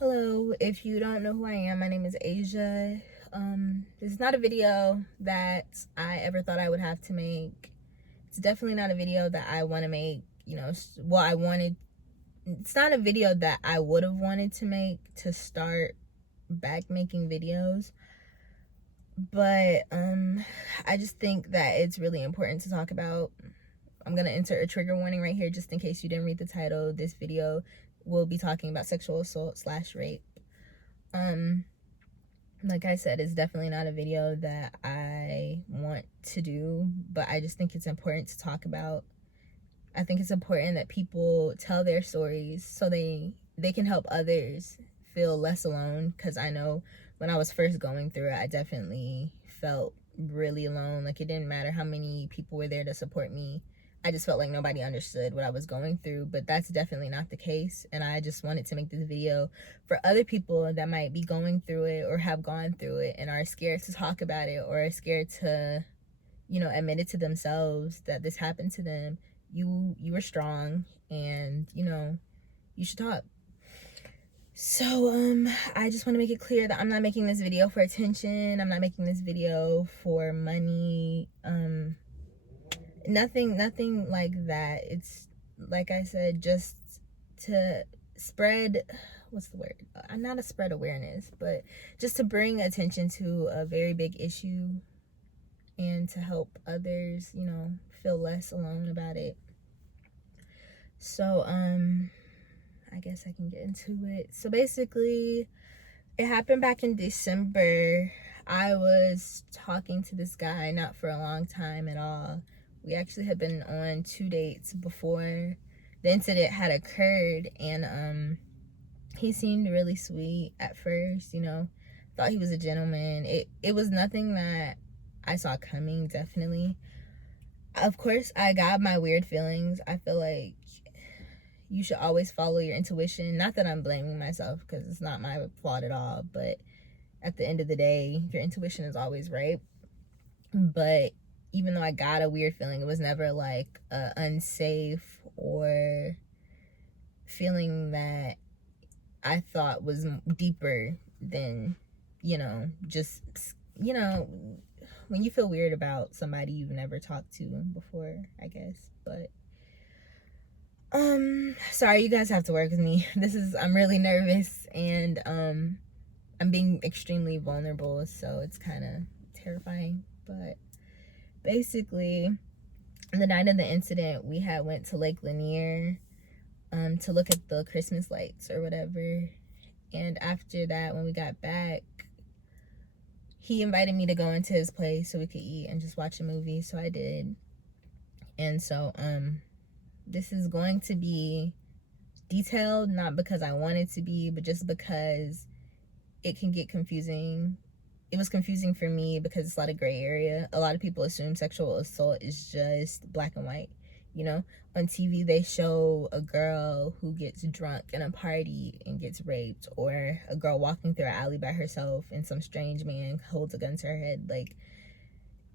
Hello, if you don't know who I am, my name is Asia. This is not a video that I ever thought I would have to make. It's definitely not a video that I want to make, it's not a video that I would have wanted to make to start back making videos. But I just think that it's really important to talk about. I'm going to insert a trigger warning right here just in case you didn't read the title. This video will be talking about sexual assault / rape. Like I said, it's definitely not a video that I want to do, but I just think it's important to talk about. I think it's important that people tell their stories so they can help others feel less alone, because I know when I was first going through it, I definitely felt really alone. Like, it didn't matter how many people were there to support me. I just felt like nobody understood what I was going through, but that's definitely not the case. And I just wanted to make this video for other people that might be going through it or have gone through it and are scared to talk about it or are scared to, admit it to themselves that this happened to them. You are strong, and, you should talk. So, I just want to make it clear that I'm not making this video for attention. I'm not making this video for money. Nothing like that. It's, like I said, just to spread, what's the word? Not to spread awareness, but just to bring attention to a very big issue and to help others, feel less alone about it. So, I guess I can get into it. So basically, it happened back in December. I was talking to this guy, not for a long time at all. We actually had been on 2 dates before the incident had occurred, and he seemed really sweet at first, thought he was a gentleman. It was nothing that I saw coming, definitely. Of course, I got my weird feelings. I feel like you should always follow your intuition. Not that I'm blaming myself, because it's not my fault at all, but at the end of the day, your intuition is always right. But even though I got a weird feeling, it was never like unsafe or feeling that I thought was deeper than, just, when you feel weird about somebody you've never talked to before, I guess. But sorry, you guys have to work with me. I'm really nervous, and I'm being extremely vulnerable, so it's kind of terrifying. But basically, the night of the incident, we had went to Lake Lanier to look at the Christmas lights or whatever. And after that, when we got back, he invited me to go into his place so we could eat and just watch a movie. So I did. And so this is going to be detailed, not because I want it to be, but just because it can get confusing. It was confusing for me because it's a lot of gray area. A lot of people assume sexual assault is just black and white. On TV they show a girl who gets drunk in a party and gets raped, or a girl walking through an alley by herself and some strange man holds a gun to her head. Like,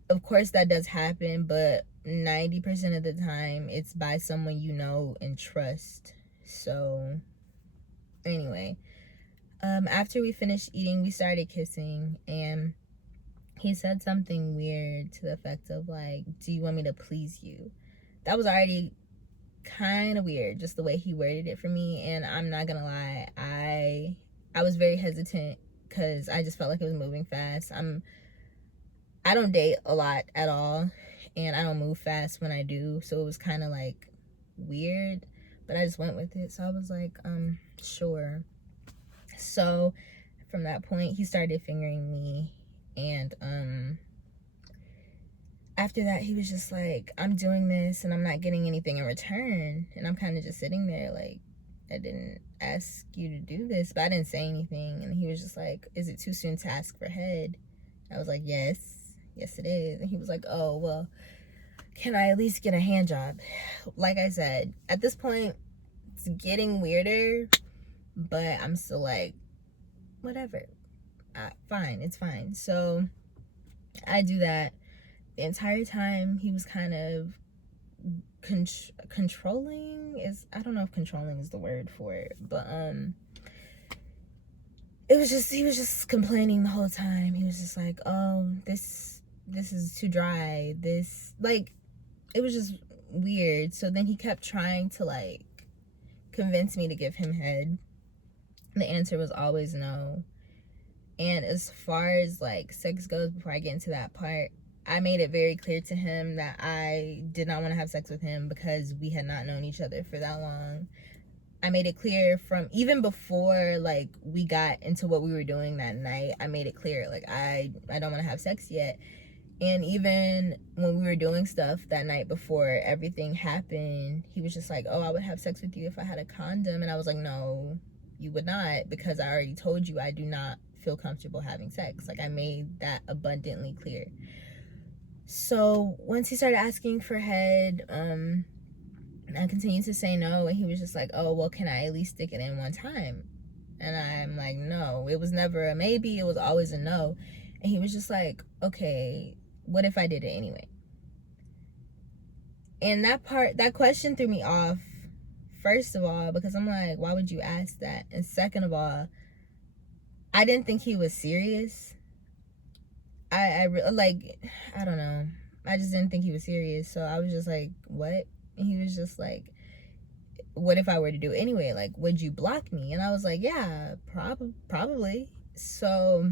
of course that does happen, but 90% of the time it's by someone you know and trust. So anyway, after we finished eating, we started kissing, and he said something weird to the effect of, like, do you want me to please you? That was already kind of weird, just the way he worded it for me. And I'm not gonna lie, I was very hesitant because I just felt like it was moving fast. I don't date a lot at all, and I don't move fast when I do, so it was kind of like weird, but I just went with it. So I was like, sure. So from that point, he started fingering me, and after that, he was just like, I'm doing this and I'm not getting anything in return. And I'm kind of just sitting there like, I didn't ask you to do this, but I didn't say anything. And he was just like, is it too soon to ask for head? I was like, yes it is. And he was like, oh, well, can I at least get a hand job? Like I said, at this point, it's getting weirder, but I'm still like, whatever. Fine, it's fine. So I do that. The entire time he was kind of controlling. I don't know if controlling is the word for it, but he was just complaining the whole time. He was just like, oh, this is too dry. This, like, it was just weird. So then he kept trying to, like, convince me to give him head. The answer was always no. And as far as, like, sex goes, before I get into that part, I made it very clear to him that I did not want to have sex with him because we had not known each other for that long. I made it clear from even before, like, we got into what we were doing that night. I made it clear, like, I don't want to have sex yet. And even when we were doing stuff that night before everything happened, he was just like, oh, I would have sex with you if I had a condom. And I was like, no, you would not, because I already told you I do not feel comfortable having sex. Like, I made that abundantly clear. So once he started asking for head, I continued to say no, and he was just like, oh, well, can I at least stick it in one time? And I'm like, no. It was never a maybe, it was always a no. And he was just like, okay, what if I did it anyway? And that question threw me off, first of all, because I'm like, why would you ask that? And second of all, I didn't think he was serious. I don't know. I just didn't think he was serious. So I was just like, what? And he was just like, what if I were to do it anyway? Like, would you block me? And I was like, yeah, probably. So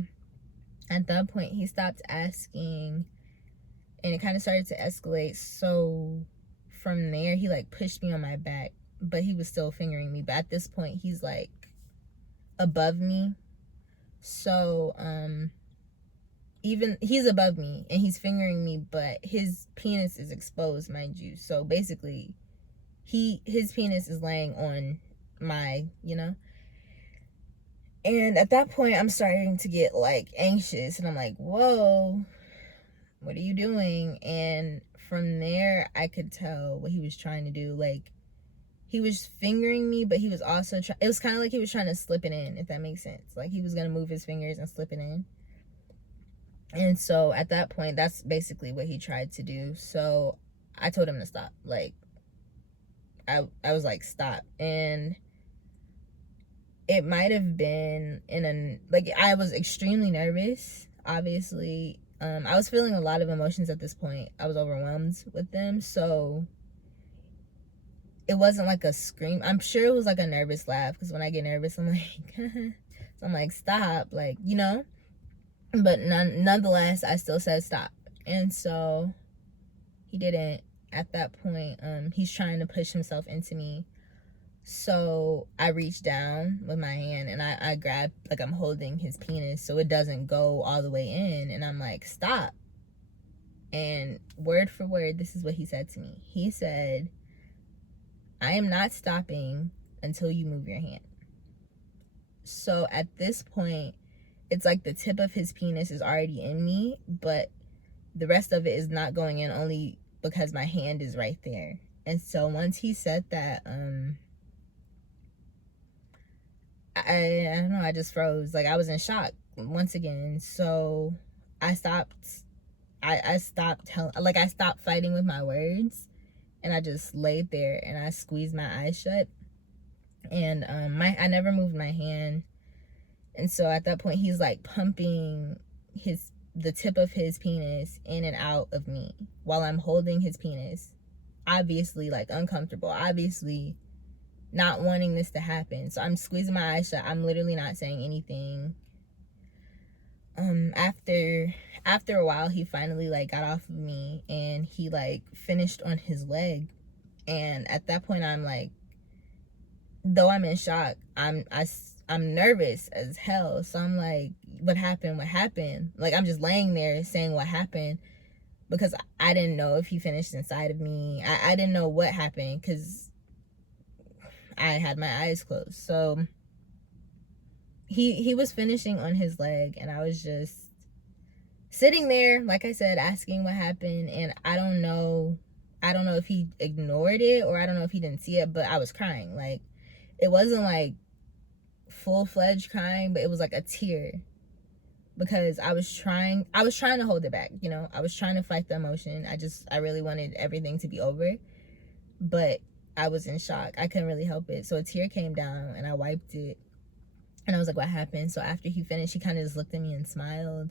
at that point, he stopped asking, and it kind of started to escalate. So from there, he, like, pushed me on my back, but he was still fingering me. But at this point, he's, like, above me. So even he's above me and he's fingering me, but his penis is exposed, mind you. So basically, his penis is laying on my, and at that point I'm starting to get, like, anxious, and I'm like, whoa, what are you doing? And from there I could tell what he was trying to do. Like, he was fingering me, but he was also it was kind of like he was trying to slip it in, if that makes sense. Like, he was gonna move his fingers and slip it in. And so at that point, that's basically what he tried to do. So I told him to stop. Like, I was like, stop. And it might have been I was extremely nervous, obviously. I was feeling a lot of emotions at this point. I was overwhelmed with them. So it wasn't like a scream. I'm sure it was like a nervous laugh, because when I get nervous, I'm like, so I'm like, stop, like, But nonetheless, I still said stop. And so he didn't. At that point, he's trying to push himself into me. So I reached down with my hand and I grabbed, like, I'm holding his penis so it doesn't go all the way in. And I'm like, stop. And word for word, this is what he said to me. He said, I am not stopping until you move your hand. So at this point, it's like the tip of his penis is already in me, but the rest of it is not going in, only because my hand is right there. And so once he said that, I don't know, I just froze. Like, I was in shock once again. So I stopped. I stopped I stopped fighting with my words, and I just laid there and I squeezed my eyes shut. And I never moved my hand. And so at that point, he's, like, pumping the tip of his penis in and out of me while I'm holding his penis. Obviously, like, uncomfortable. Obviously not wanting this to happen. So I'm squeezing my eyes shut. I'm literally not saying anything. After a while, he finally, like, got off of me and he, like, finished on his leg. And at that point, I'm like, though I'm in shock, I'm nervous as hell. So I'm like, what happened? Like, I'm just laying there saying what happened, because I didn't know if he finished inside of me. I didn't know what happened, because I had my eyes closed. So he was finishing on his leg, and I was just sitting there, like I said, asking what happened. And I don't know if he ignored it, or I don't know if he didn't see it, but I was crying. Like, it wasn't like full-fledged crying, but it was like a tear, because I was trying to hold it back. I was trying to fight the emotion. I really wanted everything to be over, but I was in shock. I couldn't really help it. So a tear came down and I wiped it, And I was like, what happened? So after he finished, he kind of just looked at me and smiled.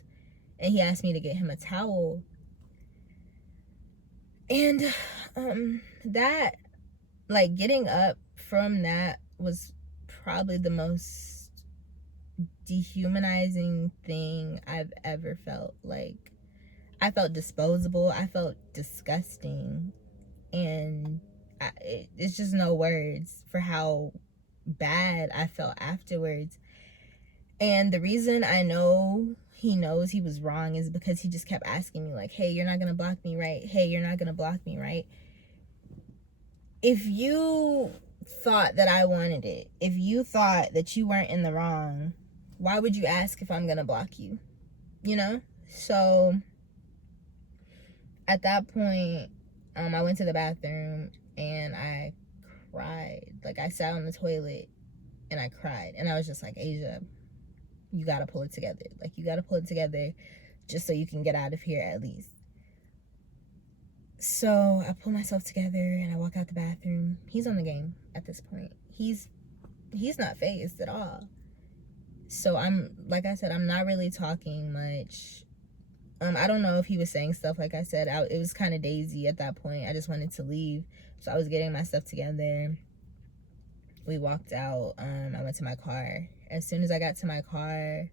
And he asked me to get him a towel. And that, like, getting up from that was probably the most dehumanizing thing I've ever felt. Like, I felt disposable. I felt disgusting. And it's just no words for how bad I felt afterwards. And the reason I know he knows he was wrong is because he just kept asking me, like, hey, you're not going to block me, right? Hey, you're not going to block me, right? If you thought that I wanted it, if you thought that you weren't in the wrong, why would you ask if I'm going to block you? You know? So at that point, I went to the bathroom and I cried. Like, I sat on the toilet and I cried. And I was just like, Asia, you gotta pull it together. Like, you gotta pull it together just so you can get out of here at least. So I pull myself together and I walk out the bathroom. He's on the game at this point. He's not fazed at all. So I'm, like I said, I'm not really talking much. I don't know if he was saying stuff. Like I said, it was kind of daisy at that point. I just wanted to leave. So I was getting my stuff together. We walked out. I went to my car. As soon as I got to my car,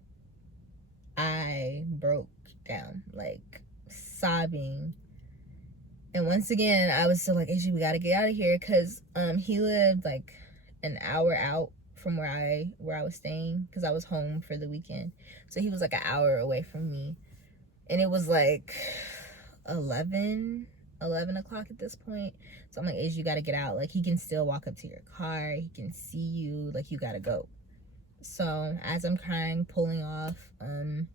I broke down, like, sobbing. And once again, I was still like, Izzy, we gotta get out of here, because he lived like an hour out from where I was staying, because I was home for the weekend. So he was like an hour away from me. And it was like 11 o'clock at this point. So I'm like, Izzy, you gotta get out. Like, he can still walk up to your car. He can see you. Like, you gotta go. So as I'm crying, pulling off, and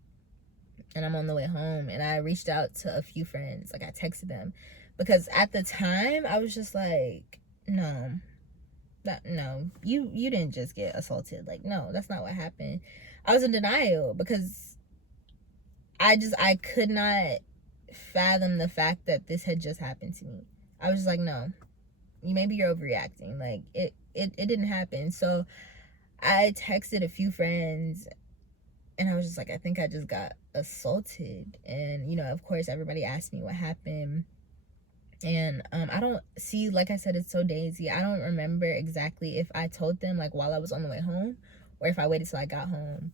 I'm on the way home, and I reached out to a few friends. Like, I texted them, because at the time I was just like, no, you didn't just get assaulted. Like, no, that's not what happened. I was in denial because I could not fathom the fact that this had just happened to me. I was just like, no, maybe you're overreacting. Like, it didn't happen. So I texted a few friends and I was just like, I think I just got assaulted. And, you know, of course, everybody asked me what happened. And I don't see, like I said, it's so daisy. I don't remember exactly if I told them, like, while I was on the way home, or if I waited till I got home.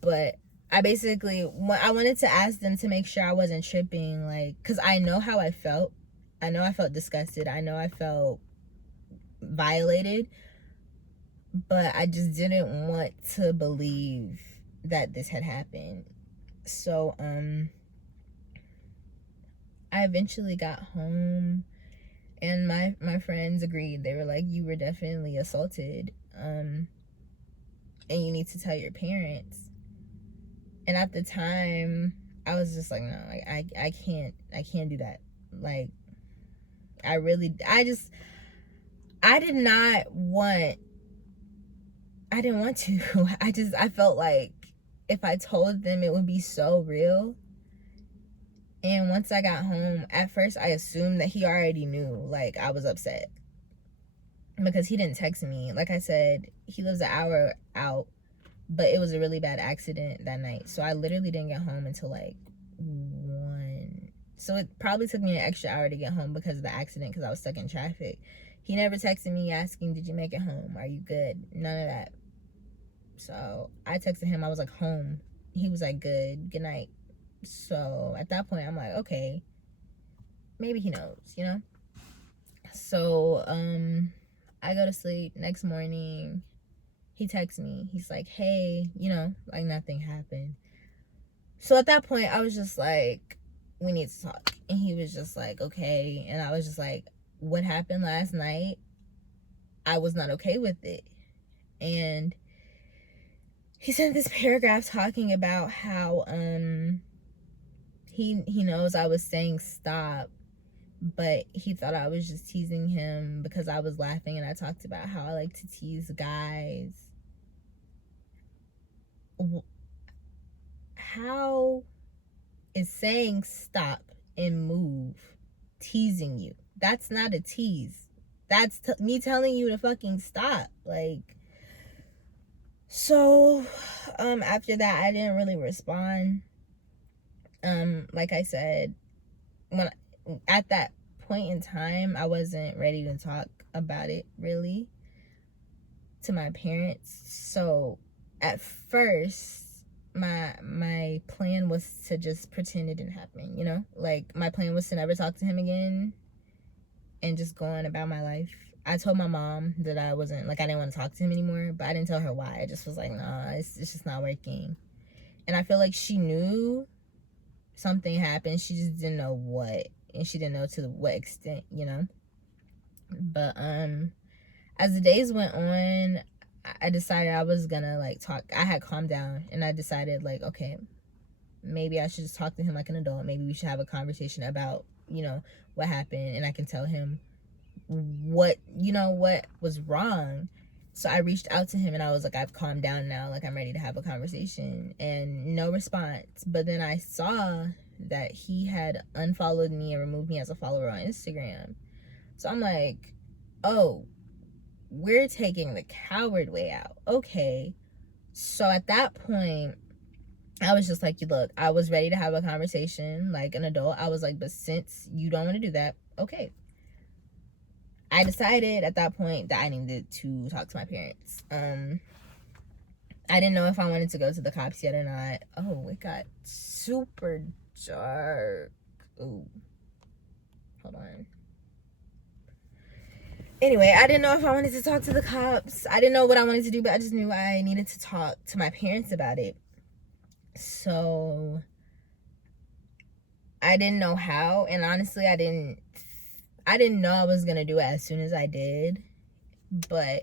But I wanted to ask them to make sure I wasn't tripping, like, because I know how I felt. I know I felt disgusted. I know I felt violated. But I just didn't want to believe that this had happened. So I eventually got home, and my friends agreed. They were like, you were definitely assaulted, and you need to tell your parents. And at the time, I was just like, no, I can't do that. Like, I didn't want to. I felt like if I told them, it would be so real. And once I got home, at first I assumed that he already knew, like, I was upset, because he didn't text me. Like I said, he lives an hour out, but it was a really bad accident that night. So I literally didn't get home until like 1. So it probably took me an extra hour to get home because of the accident, because I was stuck in traffic. He never texted me asking, did you make it home? Are you good? None of that. So I texted him. I was like, home. He was like, good night. So at that point, I'm like, okay, maybe he knows, you know? So I go to sleep. Next morning, he texts me. He's like, hey, you know, like nothing happened. So at that point, I was just like, we need to talk. And he was just like, okay. And I was just like, what happened last night? I was not okay with it. And he sent this paragraph talking about how he knows I was saying stop, but he thought I was just teasing him because I was laughing, and I talked about how I like to tease guys. How is saying stop and move teasing you? That's not a tease. That's me telling you to fucking stop. Like, So after that, I didn't really respond. Like I said, when at that point in time, I wasn't ready to talk about it really to my parents. So at first, my plan was to just pretend it didn't happen, you know? Like, my plan was to never talk to him again and just go on about my life. I told my mom that I wasn't, like, I didn't want to talk to him anymore, but I didn't tell her why. I just was like, nah, it's just not working. And I feel like she knew something happened. She just didn't know what, and she didn't know to what extent, you know? But as the days went on, I decided I was gonna like talk. I had calmed down, and I decided, like, okay, maybe I should just talk to him like an adult. Maybe we should have a conversation about, you know, what happened, and I can tell him what, you know, what was wrong. So I reached out to him, and I was like, I've calmed down now, like I'm ready to have a conversation, and no response. But then I saw that he had unfollowed me and removed me as a follower on Instagram. So I'm like, oh, we're taking the coward way out. Okay. So at that point, I was just like, look, I was ready to have a conversation like an adult. I was like, but since you don't want to do that, okay. I decided at that point that I needed to talk to my parents. I didn't know if I wanted to go to the cops yet or not. Oh, it got super dark. Ooh. Hold on. Anyway, I didn't know if I wanted to talk to the cops. I didn't know what I wanted to do, but I just knew I needed to talk to my parents about it. So I didn't know how, and honestly, I didn't know I was gonna do it as soon as I did. But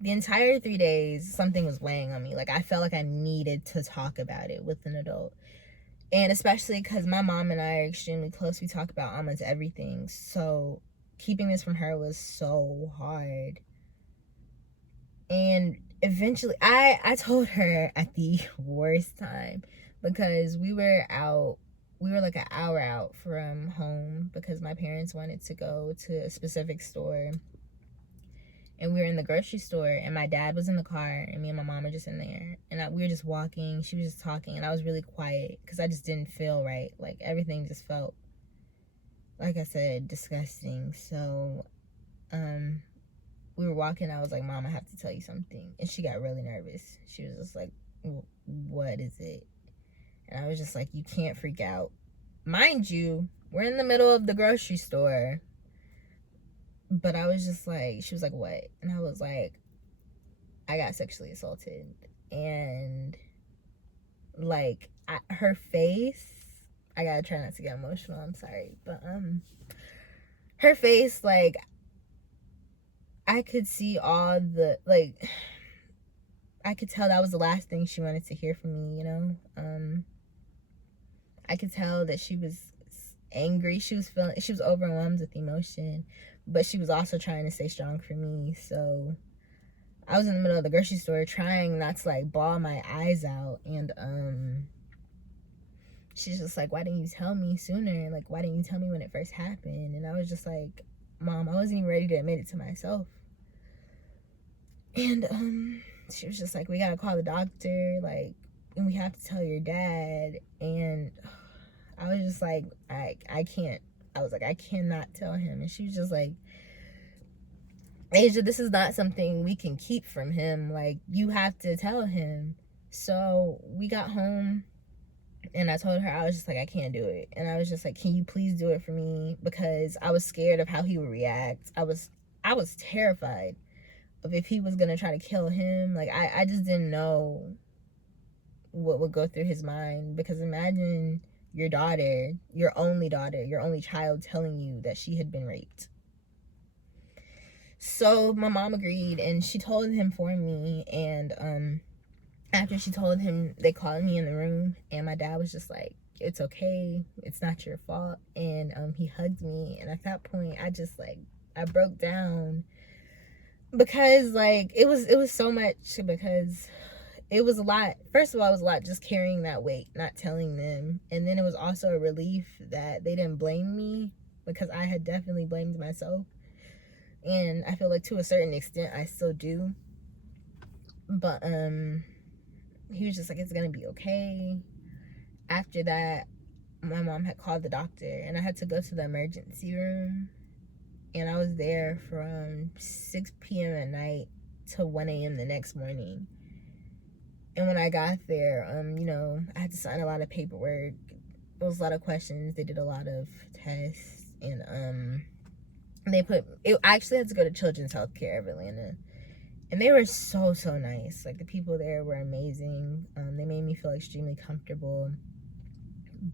the entire 3 days, something was weighing on me. Like, I felt like I needed to talk about it with an adult. And especially because my mom and I are extremely close. We talk about almost everything. So keeping this from her was so hard. And eventually, I told her at the worst time, because we were like an hour out from home because my parents wanted to go to a specific store. And we were in the grocery store, and my dad was in the car, and me and my mom were just in there. And we were just walking. She was just talking, and I was really quiet because I just didn't feel right. Like, everything just felt, like I said, disgusting. So, we were walking. I was like, Mom, I have to tell you something. And she got really nervous. She was just like, what is it? And I was just like, you can't freak out. Mind you, we're in the middle of the grocery store. But I was just like, she was like, what? And I was like, I got sexually assaulted. And like, her face, I gotta try not to get emotional, I'm sorry, but her face, like, I could see all the, like, I could tell that was the last thing she wanted to hear from me, you know? I could tell that she was angry. She was overwhelmed with emotion, but she was also trying to stay strong for me. So I was in the middle of the grocery store trying not to like bawl my eyes out, and she's just like, why didn't you tell me sooner? Like, why didn't you tell me when it first happened? And I was just like, Mom, I wasn't even ready to admit it to myself. And she was just like, we gotta call the doctor, like, and we have to tell your dad. And I was just like, I can't. I was like, I cannot tell him. And she was just like, Asia, this is not something we can keep from him. Like, you have to tell him. So we got home, and I told her, I was just like, I can't do it. And I was just like, can you please do it for me? Because I was scared of how he would react. I was terrified of if he was gonna try to kill him. Like, I just didn't know what would go through his mind. Because imagine your daughter, your only child, telling you that she had been raped. So my mom agreed, and she told him for me. And after she told him, they called me in the room, and my dad was just like, it's okay, it's not your fault. And he hugged me, and at that point, I just, like, I broke down, because, like, it was so much, because it was a lot. First of all, it was a lot just carrying that weight, not telling them. And then it was also a relief that they didn't blame me, because I had definitely blamed myself. And I feel like to a certain extent, I still do. But he was just like, it's gonna be okay. After that, my mom had called the doctor and I had to go to the emergency room, and I was there from 6 p.m. at night to 1 a.m. the next morning. And when I got there, I had to sign a lot of paperwork. There was a lot of questions. They did a lot of tests, and I actually had to go to Children's Healthcare of Atlanta, and they were so nice. Like, the people there were amazing. They made me feel extremely comfortable.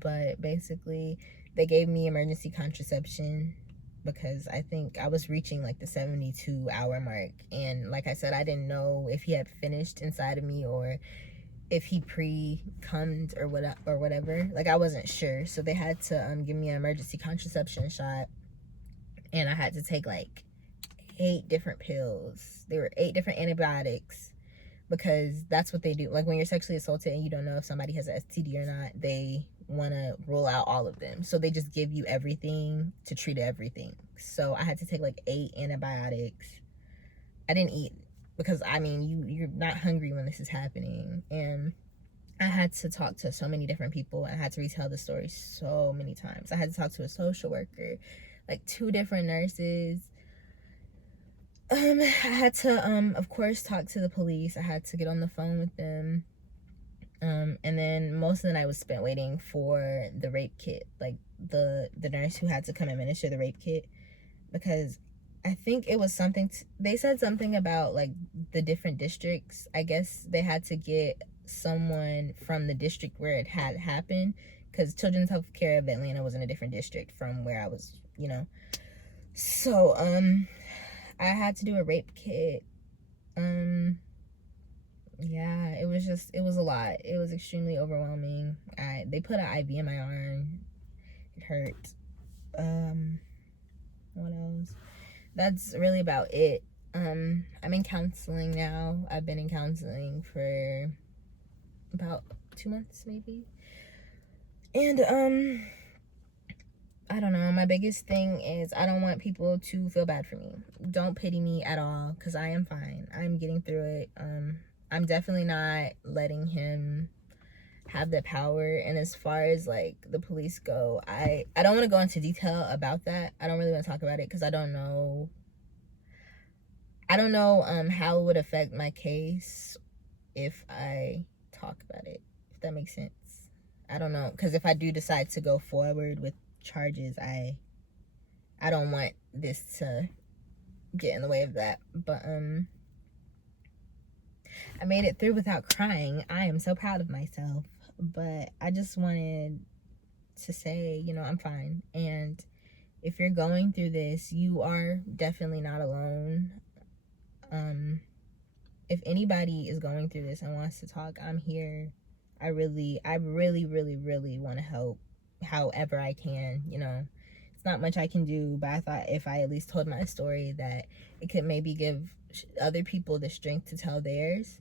But basically, they gave me emergency contraception because I think I was reaching like the 72-hour mark, and like I said, I didn't know if he had finished inside of me or if he pre-cummed or whatever. Like, I wasn't sure, so they had to give me an emergency contraception shot, and I had to take like 8 different pills. There were 8 different antibiotics, because that's what they do. Like, when you're sexually assaulted and you don't know if somebody has an STD or not, they want to rule out all of them, so they just give you everything to treat everything. So I had to take like 8 antibiotics. I didn't eat because, I mean, you're not hungry when this is happening, and I had to talk to so many different people. I had to retell the story so many times. I had to talk to a social worker, like 2 different nurses. I had to of course talk to the police. I had to get on the phone with them. And then most of the night was spent waiting for the rape kit, like the nurse who had to come administer the rape kit, because I think it was something they said something about like the different districts. I guess they had to get someone from the district where it had happened, because Children's Healthcare of Atlanta was in a different district from where I was, So I had to do a rape kit. Yeah, it was a lot. It was extremely overwhelming. They put an IV in my arm. It hurt. What else? That's really about it. I'm in counseling now. I've been in counseling for about 2 months maybe. And I don't know, my biggest thing is I don't want people to feel bad for me. Don't pity me at all, because I am fine. I'm getting through it. I'm definitely not letting him have the power. And as far as like the police go, I don't want to go into detail about that. I don't really want to talk about it because I don't know how it would affect my case if I talk about it, if that makes sense. I don't know, because if I do decide to go forward with charges, I don't want this to get in the way of that. But I made it through without crying. I am so proud of myself. But I just wanted to say, I'm fine. And if you're going through this, you are definitely not alone. If anybody is going through this and wants to talk, I'm here. I really want to help however I can. It's not much I can do, but I thought if I at least told my story, that it could maybe give other people the strength to tell theirs.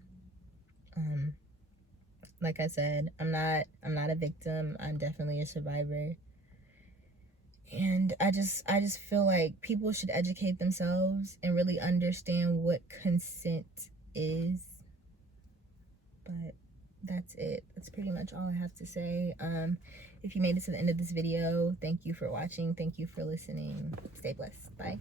Like I said, I'm not a victim. I'm definitely a survivor. And I just feel like people should educate themselves and really understand what consent is. But that's it. That's pretty much all I have to say. If you made it to the end of this video, thank you for watching. Thank you for listening. Stay blessed. Bye.